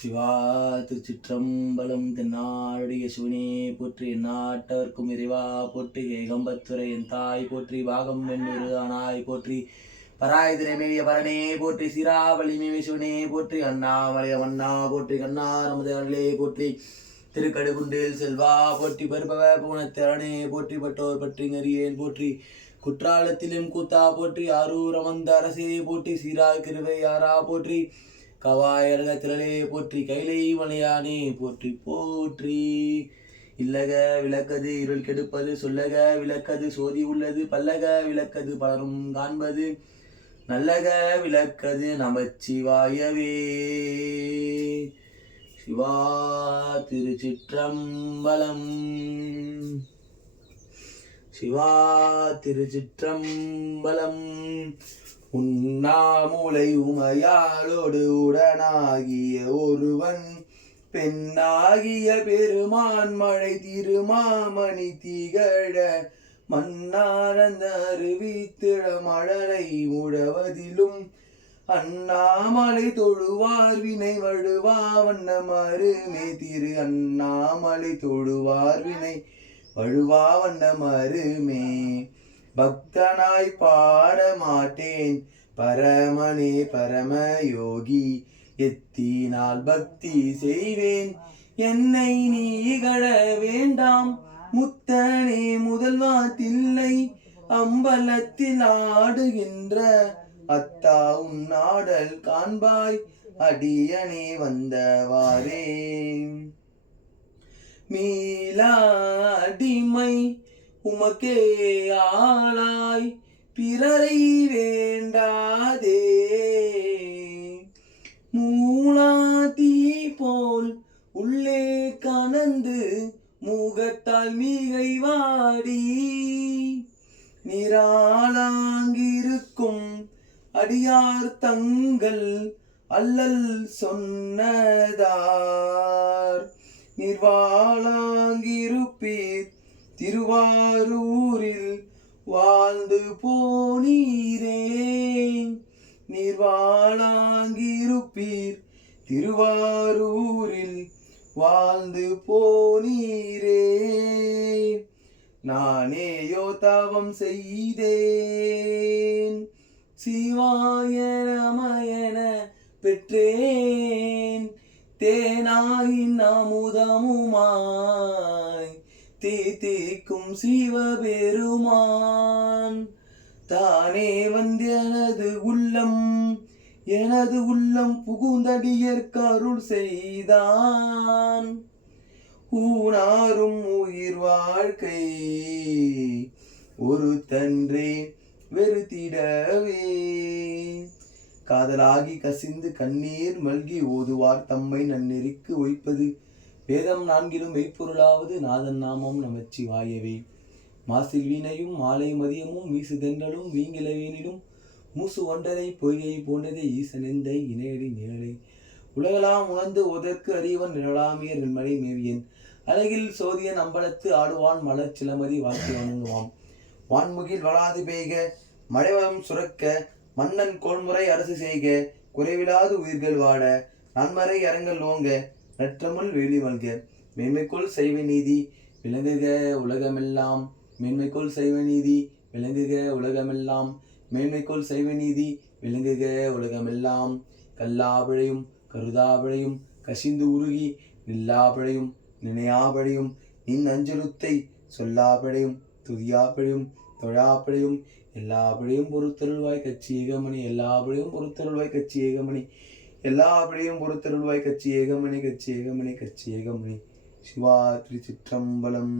சிவா திருச்சிற்றம்பலம் தென்னாடுடைய சிவனே போற்றி எந்நாட்டவர்க்கும் இறைவா போற்றி ஏகம்பத்துரை என் தாய் போற்றி பாகம் வெண்ணூறு ஆனாய் போற்றி பராய் திரைமேவிய பரனே போற்றி சிராவளி மேவி சிவனே போற்றி அண்ணாமலைய மன்னா போற்றி கண்ணாரமுதே போற்றி திருக்கடுகுண்டில் செல்வா போற்றி பருப்பவ பூனத்திறனே போற்றி பட்டோர் பற்றி நெறியேன் போற்றி குற்றாலத்திலும் கூத்தா போற்றி ஆரூர் அமர்ந்த அரசே போற்றி சீராய் கிருவை யாரா போற்றி கவாயரக திரளே போற்றி கைலை மலையானே போற்றி போற்றி இல்லக விளக்கது இருள் கெடுப்பது சொல்லக விளக்கது சோதி உள்ளது பல்லக விளக்கது பலரும் காண்பது நல்லக விளக்கது நமச்சிவாயவே. சிவா திருச்சிற்றம்பலம். சிவா திருச்சிற்றம்பலம். உண்ணாமுலை உமையாளோடு உடனாகிய ஒருவன் பெண்ணாகிய பெருமான் மழை திருமாமணி திகழ மன்னானந்த அறிவித்திட மழலை முழவதிலும் அண்ணாமலை தொழுவார் வினை வழுவா வண்ணம் அருமே திரு அண்ணாமலை தொழுவார் வினை வழுவா வண்ணம் அருமே. பக்தனாய் பாட மாட்டேன் பரமனே பரமயோகி எத்தினால் பக்தி செய்வேன் என்னை நீ இகழ வேண்டாம் முத்தனே முதல்வா தில்லை அம்பலத்தில் ஆடுகின்ற அத்தா உன்னாடல் காண்பாய் அடியனே வந்தவாறே. மீளா அடிமை உமக்கே ஆளாய் பிறரை வேண்டாதே மூளாதீ போல் உள்ளே கனந்து மூகத்தால் மீகை வாடி நிராளாங்கிருக்கும் அடியார் தங்கள் அல்லல் சொன்னதார் நிர்வாளாங்கிருப்பீர் திருவாரூரில் வாழ்ந்து போனீரே நிர்வாளாங்கிருப்பீர் திருவாரூரில் வாழ்ந்து போனீரே. நானேயோ தவம் செய்தேன் சிவாய நமயன பெற்றேன் தேனாயின் அமுதமுமாய் தீக்கும் சிவபெருமான் தானே எனது உள்ளம் புகுந்தடியர்க்கு அருள் செய்தான் ஊனாரும் உயிர் வாழ்க்கை ஒரு தன்றே வெறுத்திடவே காதலாகி கசிந்து கண்ணீர் மல்கி ஓதுவார் தம்மை நன்னெறிக்கு ஒய்ப்பது வேதம் நான்கிலும் மெய்ப்பொருளாவது நாதன் நாமம் நமச்சிவாயவே. மாசில் வீணையும் மாலை மதியமும் மீசு தென்றலும் வீங்கிலவேனிலும் மூசு ஒன்றரை பொய்கை போன்றதை ஈசனெந்த இணையடி நிழலை உலகலாம் உணர்ந்து ஒதற்கு அறிவன் நிழலாமிய நென்மலை மேவியன் அழகில் சோதியன் அம்பலத்து ஆடுவான் மலர் சிலமதி வாழ்க்கை வணங்குவான் வான்முகில் வளாது பெய்க மழைவளம் சுரக்க மன்னன் கோள்முறை அரசு செய்க குறைவிலாது உயிர்கள் வாட நன்மறை அரங்கல் ஓங்க நற்றமுள் வேலி மல்க மேன்மைக்குள் சைவ நீதி விளங்குக உலகமெல்லாம் மேன்மைக்குள் சைவ நீதி விளங்குக உலகமெல்லாம் மேன்மைக்குள் சைவ நீதி விளங்குக உலகமெல்லாம். கல்லாபழையும் கருதாபழையும் கசிந்து உருகி நில்லாபழையும் நினையாபழையும் நின் அஞ்சலுத்தை சொல்லாபழையும் துதியாபழையும் தொழாபழையும் எல்லாபழையும் பொறுத்தருள்வாய் கட்சி ஏகமணி எல்லாபழையும் பொறுத்தருள்வாய் கட்சி ஏகமணி எல்லாபடியும் பொறுத்தருள்வாய் கட்சி ஏகமணி கட்சி ஏகமணி கட்சி ஏகமணி. சிவா திருச்சிற்றம்பலம்.